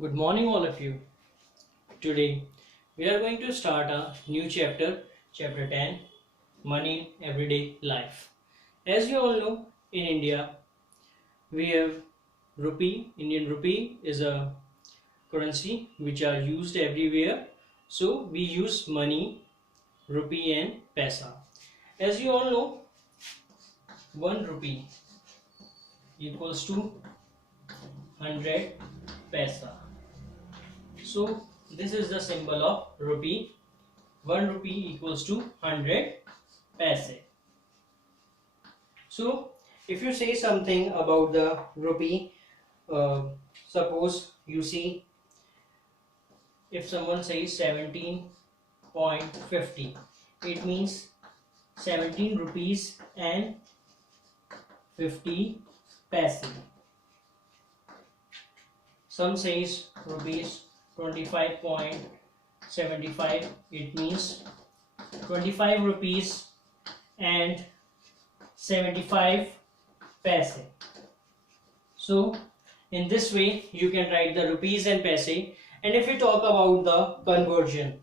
Good morning, all of you. Today we are going to start a new chapter, chapter 10 Money in Everyday Life. As you all know, in India we have rupee. Indian rupee is a currency which are used everywhere. So we use money, rupee, and paisa. As you all know, 1 rupee equals to 100 paisa. So this is the symbol of rupee. 1 rupee equals to 100 paise. So if you say something about the rupee, uh, suppose you see, if someone says 17.50, it means 17 rupees and 50 paise. Some says rupees 25.75, it means 25 rupees and 75 paise. So in this way you can write the rupees and paise. And if we talk about the conversion,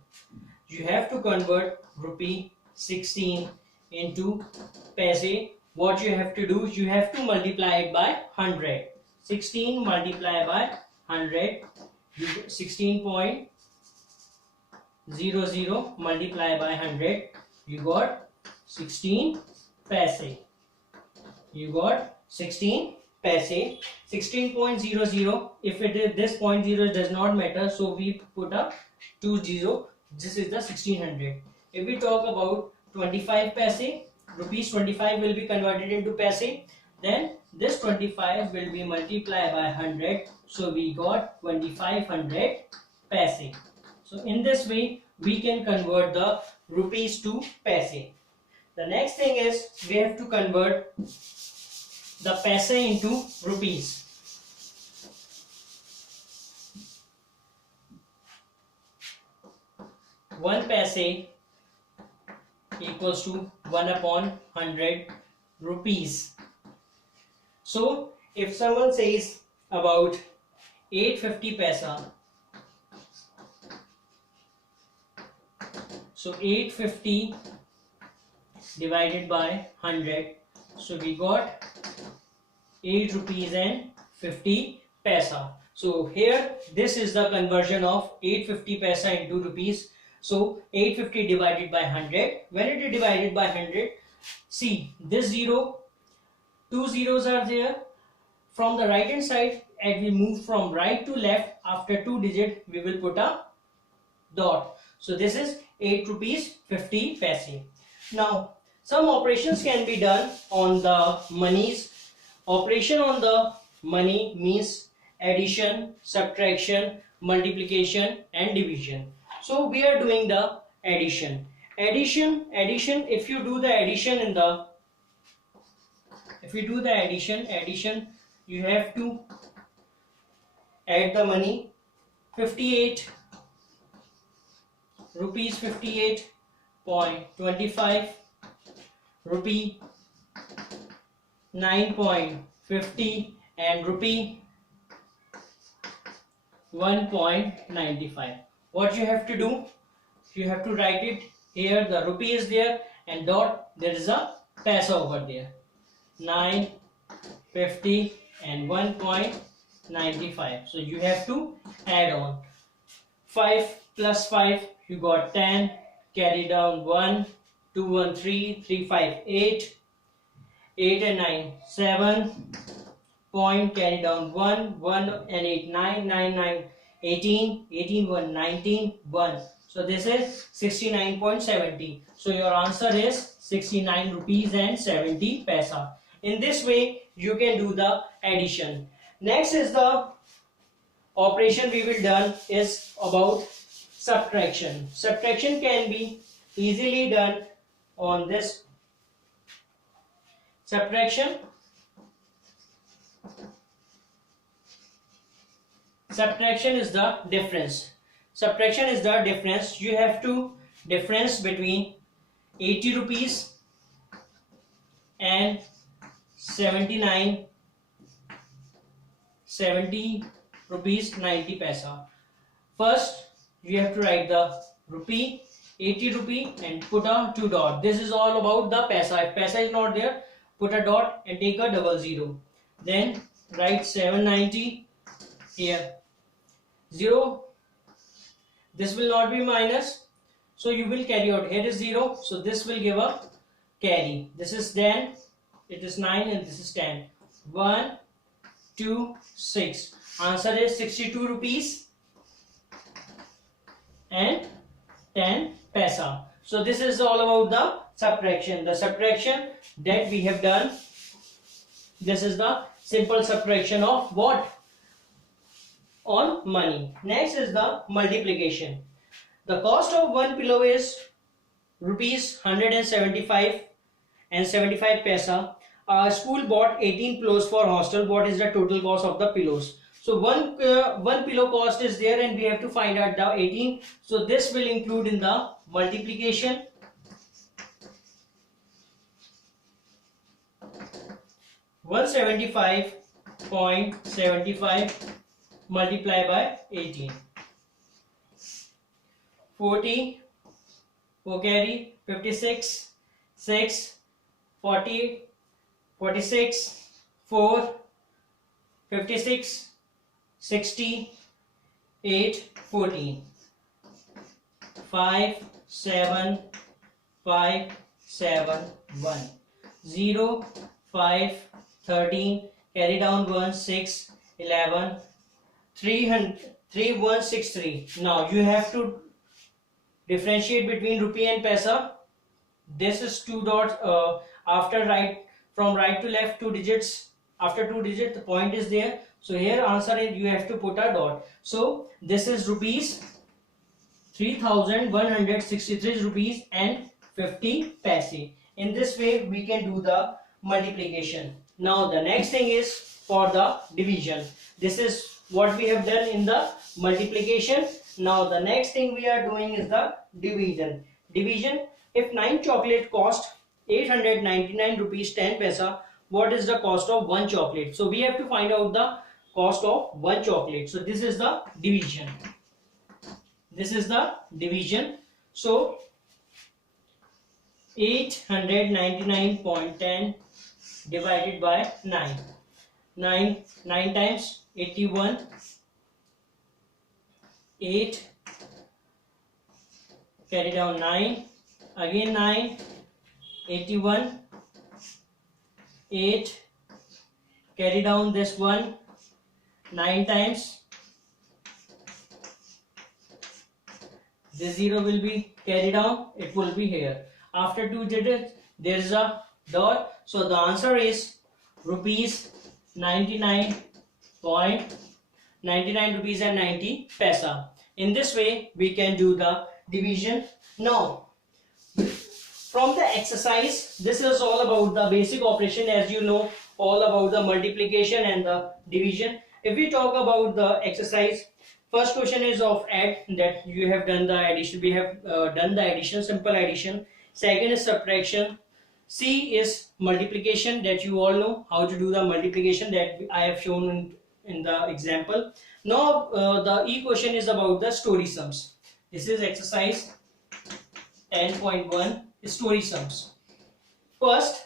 you have to convert rupee 16 into paise. What you have to do, you have to multiply it by 100. 16 multiplied by 100, 16.00 multiplied by 100, you got 16 paise. You got 16 paise. 16.00, if it is this 0.0 does not matter, so we put a 20. This is the 1600. If we talk about 25 paise, rupees 25 will be converted into paise, then this 25 will be multiplied by 100, so we got 2500 paise. So in this way we can convert the rupees to paise. The next thing is we have to convert the paise into rupees. One paise equals to 1 upon 100 rupees. So if someone says about 850 paisa, so 850 divided by 100, so we got 8 rupees and 50 paisa. So here this is the conversion of 850 paisa into rupees. So 850 divided by 100, when it is divided by 100, see this 0, 2 zeros are there from the right hand side, and we move from right to left. After 2 digit we will put a dot. So this is 8 rupees 50 paise. Now some operations can be done on the monies. Operation on the money means addition, subtraction, multiplication and division. So we are doing the addition. Addition, if you do the addition in the, addition, you have to add the money. 58 rupees 58.25, rupee 9.50 and rupee 1.95. What you have to do, you have to write it here. The rupee is there and dot, there is a paisa over there. 9.50 and 1.95. So you have to add on. 5 plus 5, you got 10. Carry down 1, 2, 1, 3, 3, 5, 8. 8 and 9, 7. Point, carry down 1, 1 and 8, 9, 9, 9, 18, 18, 1, 19, 1. So this is 69.70. So your answer is 69 rupees and 70 paisa. In this way you can do the addition. Next is the operation we will done is about subtraction. Subtraction can be easily done on this. Subtraction is the difference. Subtraction is the difference. You have to difference between 80 rupees and 70 rupees 90 paisa. First, you have to write the rupee, 80 rupee and put a 2 dot. This is all about the paisa. If paisa is not there, put a dot and take a double zero. Then write 790 here. 0. This will not be minus. So you will carry out. Here is 0. So this will give a carry. This is 10. It is 9 and this is 10. 1, 2, 6. Answer is 62 rupees and 10 paisa. So this is all about the subtraction. The subtraction that we have done. This is the simple subtraction of what? On money. Next is the multiplication. The cost of one pillow is rupees 175 and 75 paisa. School bought 18 pillows for hostel. What is the total cost of the pillows? So one pillow cost is there and we have to find out the 18. So this will include in the multiplication. $175.75 multiply by 18. 40, 4 carry, 56, 6, 40, 46, 4, 56, 60, 8, 14, 5, 7, 5, 7, 1, 0, 5, 13, carry down 1, 6, 11, 3163. Now you have to differentiate between rupee and paisa. This is 2 dots. After from right to left 2 digits. After 2 digits the point is there. So here answer is you have to put a dot. So this is rupees 3163 rupees and 50 paise. In this way we can do the multiplication. Now the next thing is for the division. This is what we have done in the multiplication. Now the next thing we are doing is the division. Division. If 9 chocolate cost 899 rupees 10 paisa, what is the cost of one chocolate? So we have to find out the cost of one chocolate. So this is the division. This is the division. So 899.10 divided by 9. 9 times 81. 8 carry down 9, again 9, 81, 8 carry down this one 9 times, this 0 will be carried down, it will be here. After 2 digits there is a dot. So the answer is rupees 99.99 rupees and 90 paisa. In this way we can do the division. Now from the exercise, this is all about the basic operation, as you know, all about the multiplication and the division. If we talk about the exercise, first question is of add, that you have done the addition. We have done the addition, simple addition. Second is subtraction. C is multiplication, that you all know how to do the multiplication that I have shown in the example. Now the E question is about the story sums. This is exercise 10.1, story sums. First,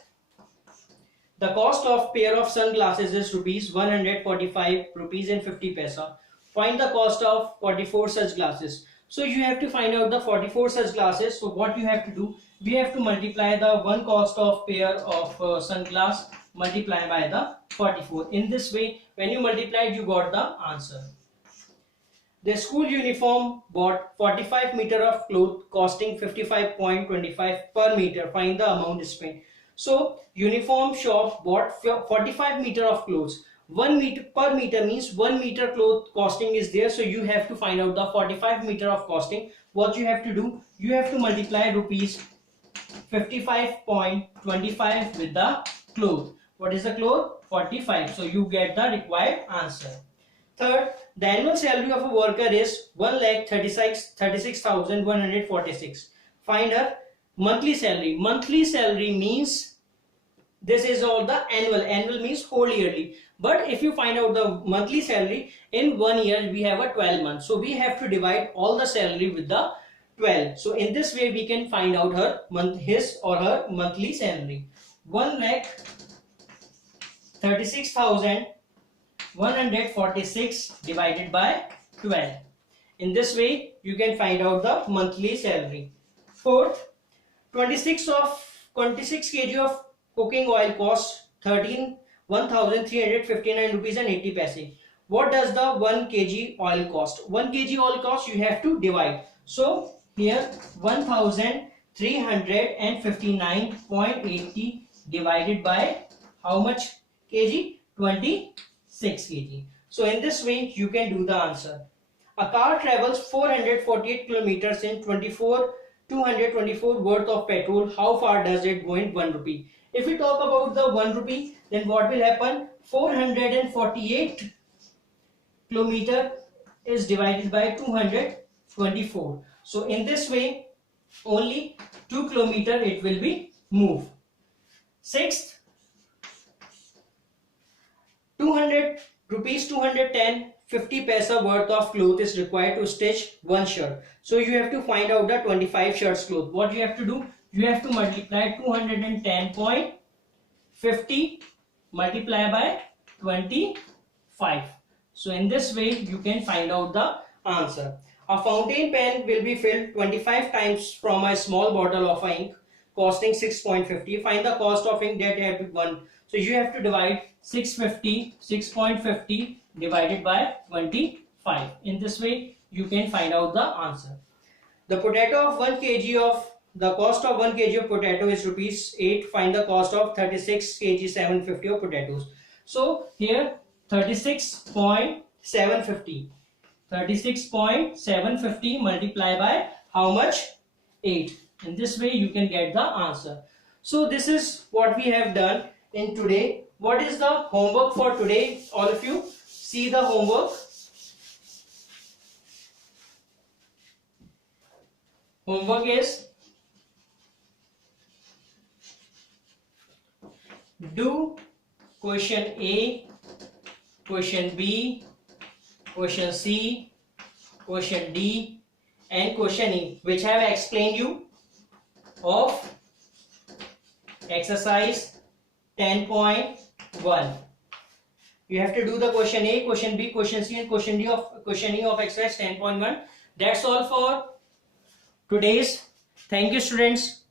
the cost of pair of sunglasses is rupees 145 rupees and 50 paisa. Find the cost of 44 such glasses. So you have to find out the 44 such glasses. So what you have to do, we have to multiply the one cost of pair of sunglass multiply by the 44. In this way, when you multiplied, you got the answer. The school uniform bought 45 meter of cloth costing 55.25 per meter. Find the amount spent. So uniform shop bought 45 meter of clothes. 1 meter per meter means 1 meter cloth costing is there. So you have to find out the 45 meter of costing. What you have to do, you have to multiply rupees 55.25 with the cloth. What is the cloth? 45. So you get the required answer. Third, the annual salary of a worker is 1,36,146. Find her monthly salary. Monthly salary means this is all the annual means whole yearly. But if you find out the monthly salary in 1 year, we have a 12 months, so we have to divide all the salary with the 12. So in this way we can find out his or her monthly salary. 1,36,146 divided by 12. In this way you can find out the monthly salary. Fourth, 26 kg of cooking oil costs 1,359 rupees and 80 paise. What does the 1 kg oil cost? 1 kg oil cost you have to divide. So here 1,359.80 divided by how much kg? 26 kg. So in this way you can do the answer. A car travels 448 kilometers in 224 worth of petrol. How far does it go in 1 rupee? If we talk about the 1 rupee, then what will happen? 448 kilometer is divided by 224. So in this way only 2 kilometer it will be moved. Sixth, 200 rupees 210 50 paisa worth of cloth is required to stitch one shirt. So you have to find out the 25 shirts cloth. What you have to do? You have to multiply 210.50 multiply by 25. So in this way you can find out the answer. A fountain pen will be filled 25 times from a small bottle of ink costing 6.50. Find the cost of ink that had one. So you have to divide 6.50 divided by 25. In this way you can find out the answer. The potato of 1 kg of the cost of 1 kg of potato is rupees 8. Find the cost of 36 kg 750 of potatoes. So here 36.750 multiply by how much? 8. In this way you can get the answer. So this is what we have done in today. What is the homework for today? All of you see the homework. Homework is do question A, question B, question C, question D and question E, which I have explained you of exercise 10.1. You have to do the question A, question B, question C and question E of exercise 10.1. That's all for today's. Thank you students.